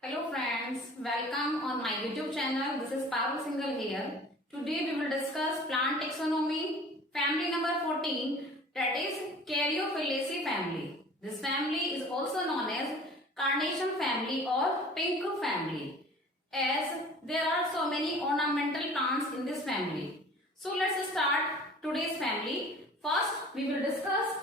Hello friends, welcome on my YouTube channel. This is Parul Singhal here. Today we will discuss plant taxonomy, family number 14, that is Caryophyllaceae family. This family is also known as carnation family or pink family, as there are so many ornamental plants in this family. So let's start today's family. First we will discuss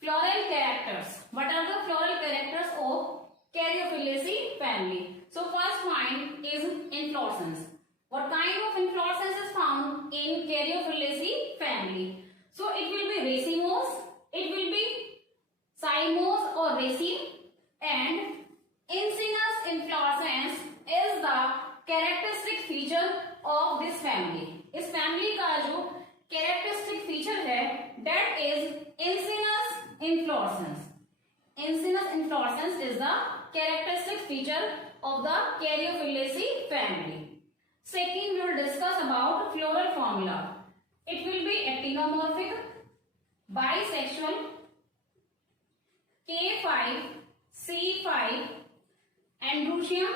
floral characters. What are the floral characters of Caryophyllaceae family? So first point is inflorescence. What kind of inflorescence is found in Caryophyllaceae family? So it will be racemose, it will be cymose or raceme, and incinus inflorescence is the characteristic feature of this family. इस family का जो characteristic feature है, that is incinus inflorescence. Incinus inflorescence is the characteristic feature of the Caryophyllaceae family. Second, we will discuss about floral formula. It will be actinomorphic, bisexual, K5, C5, androecium,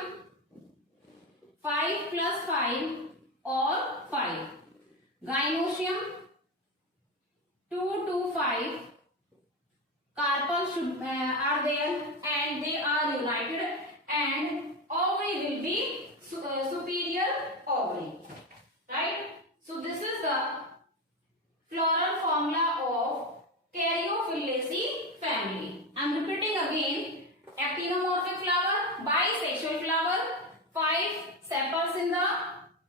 5 plus 5 or 5, gynoecium, 2 to 5, carpels are there and they are united, and ovary will be superior ovary, right? So this is the floral formula of Caryophyllaceae family. I am repeating again: actinomorphic flower, bisexual flower, 5 sepals in the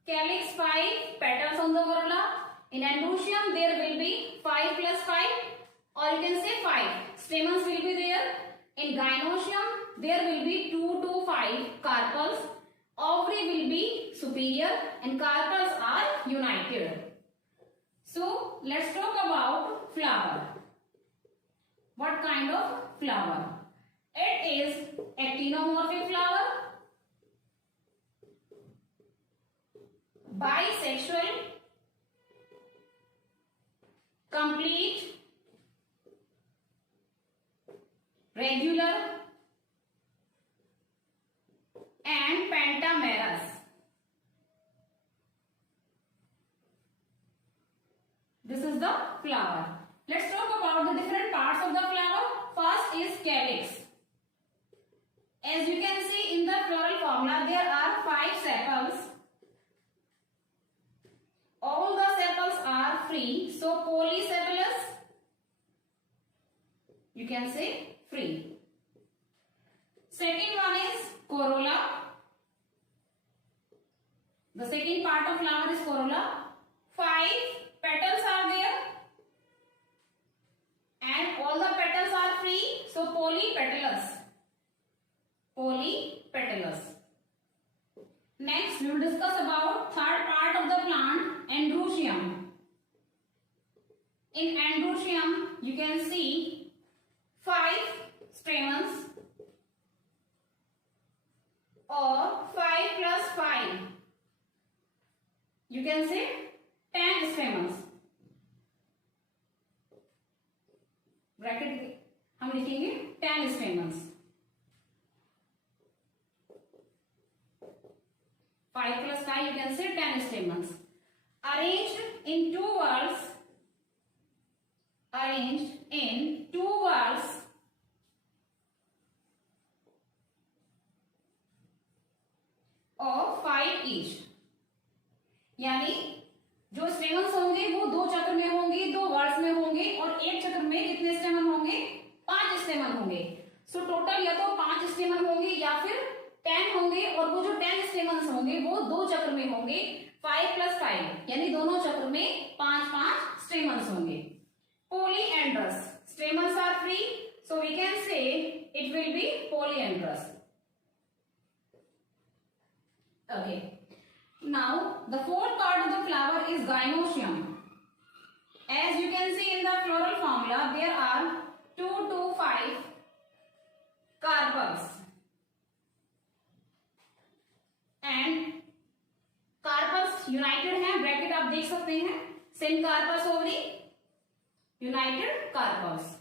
calyx, 5 petals on the corolla. In androecium there will be 5 plus 5, or you can say 5 stamens will be there. In gynoecium there will be 2 to 5 carpels. Ovary will be superior and carpels are united. So let's talk about flower. What kind of flower? It is actinomorphic flower, bisexual, complete, regular, and pentamerous. This is the flower. Let's talk about the different parts of the flower. First is calyx. As you can see in the floral formula, there are 5 sepals. All the sepals are free, so polysepalous, you can say free. Second one is corolla. The second part of flower is corolla. 5 petals are there and all the petals are free, so polypetalous. Polypetalous. Next we will discuss about third part of the plant, androecium. In androecium you can see 5 stamens or 5 plus 5. You can say 10 stamens. Bracket हम लिखेंगे 10 stamens. 5 plus 5 you can say 10 stamens. Arranged in 2 whorls. Arranged in 2 whorls of 5 each. यानी जो stamens होंगे वो 2 चक्र में होंगे, 2 words में होंगे, और एक चक्र में कितने स्टेमन होंगे? 5 स्टेमन होंगे. सो टोटल या तो 5 स्टेमन होंगे या फिर 10 होंगे, और वो जो 10 स्टेमन्स होंगे वो 2 चक्र में होंगे. 5 plus 5 यानी दोनों चक्र में 5 स्टेमन्स होंगे. Polyandrous. Stamens are free, so we can say it will be polyandrous. Okay. Now the fourth part of the flower is gynoecium. As you can see in the floral formula, there are 2 to 5 carpels, and carpels united हैं. Bracket आप देख सकते हैं. Same carpels ovary, united carpels.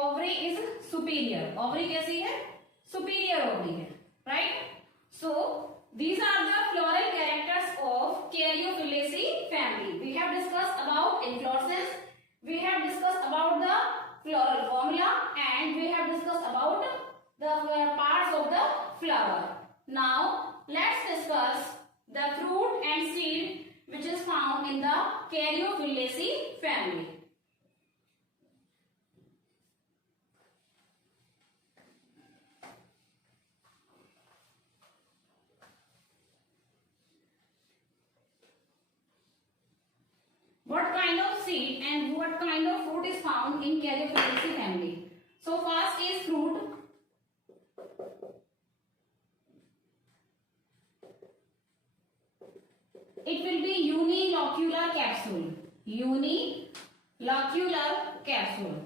ovary is superior. Ovary कैसी है? Superior ovary है, right? So these are the floral characters of Caryophyllaceae family. We have discussed about inflorescence, we have discussed about the floral formula, and we have discussed about the parts of the flower. Now let's discuss the fruit and seed which is found in the Caryophyllaceae family. What kind of seed and what kind of fruit is found in Caryophyllaceae family? So first is fruit. It will be unilocular capsule. Unilocular capsule.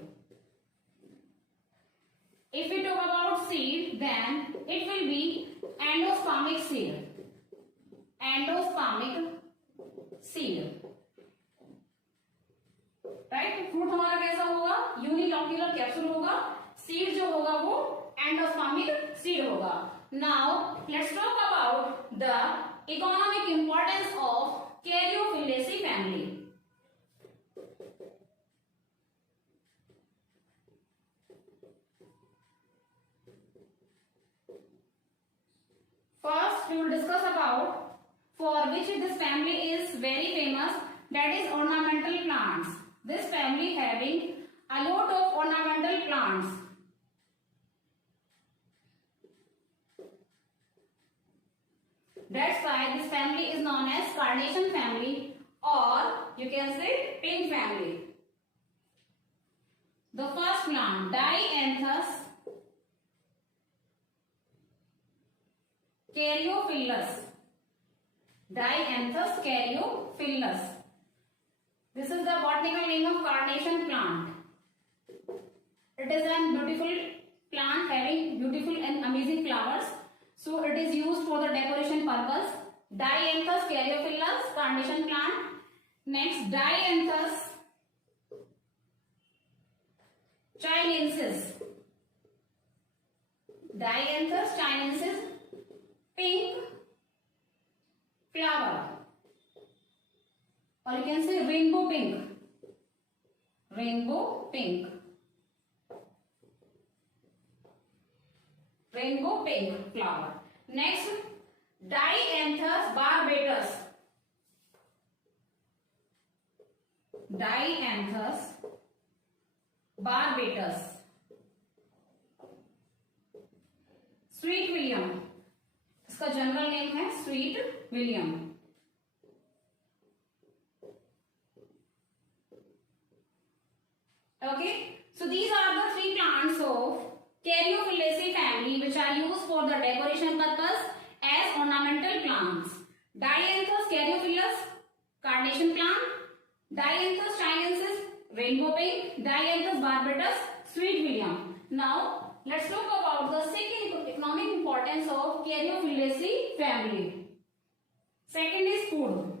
If we talk about seed, then it will be endospermic seed. Endospermic seed. Right, fruit हमारा कैसा होगा? Unilocular capsule होगा. Seed जो होगा वो endospermic seed होगा. Now let's talk about the economic importance of Caryophyllaceae family. First, we will discuss about for which this family is very famous, that is ornamental plants. This family having a lot of ornamental plants. That's why this family is known as carnation family, or you can say pink family. The first plant, Dianthus caryophyllus. Dianthus caryophyllus. This is the botanical name of carnation plant. It is a beautiful plant having beautiful and amazing flowers. So it is used for the decoration purpose. Dianthus caryophyllus, carnation plant. Next, Dianthus chinensis. Dianthus chinensis, pink flower. Or you can say rainbow pink. Rainbow pink. Rainbow pink flower. Next, Dianthus barbatus. Dianthus barbatus. Sweet William. इसका general name है sweet William. Okay, so these are the three plants of Caryophyllaceae family which are used for the decoration purpose as ornamental plants. Dianthus caryophyllus, carnation plant. Dianthus chinensis, rainbow pink. Dianthus barbatus, sweet william. Now let's talk about the second economic importance of Caryophyllaceae family. Second is food.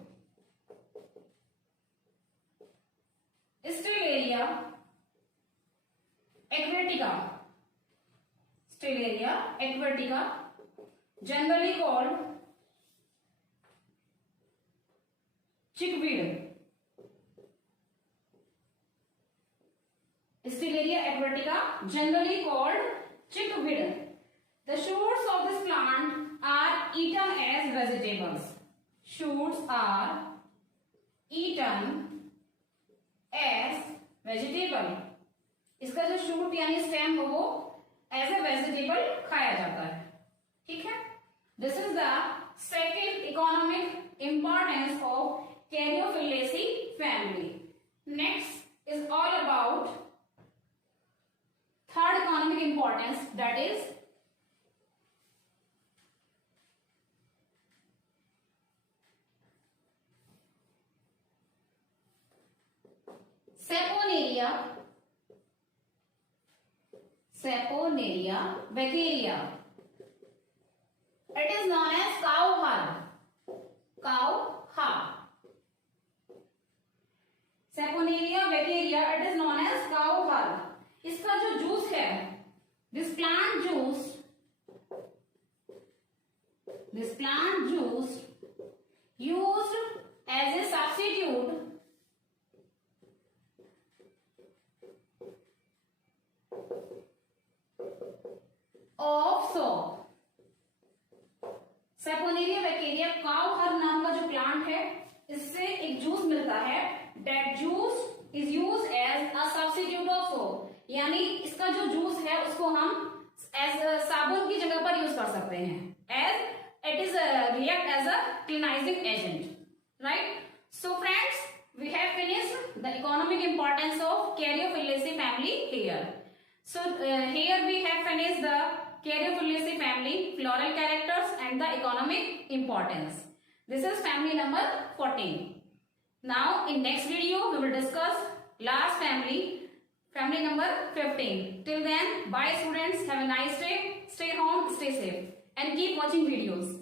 Stellaria aquatica. Stellaria aquatica, generally called chickweed. Stellaria aquatica, generally called chickweed. The shoots of this plant are eaten as vegetables. Shoots are eaten as vegetable. इसका जो shoot यानी stem हो वो as a vegetable खाया जाता है. ठीक है. This is the second economic importance of Caryophyllaceae family. Next is all about third economic importance, that is Saponaria. Saponaria vaccaria. It is known as cow herb. Cow herb. Saponaria vaccaria, it is known as cow herb. इसका जो juice है, this plant juice used as a substitute of soap. Saponaria vaccaria cow herb नाम का जो plant है, इससे एक juice मिलता है. That juice is used as a substitute of soap. यानी इसका जो जूस है उसको हम एज साबुन की जगह पर यूज कर सकते हैं. As it is react as a cleansing agent, right? So friends, we have finished the economic importance of Caryophyllaceae family here. So here we have finished the Caryophyllaceae family, floral characters and the economic importance. This is family number 14. Now in next video we will discuss last family, family number 15. Till then, bye students, have a nice day, stay home, stay safe and keep watching videos.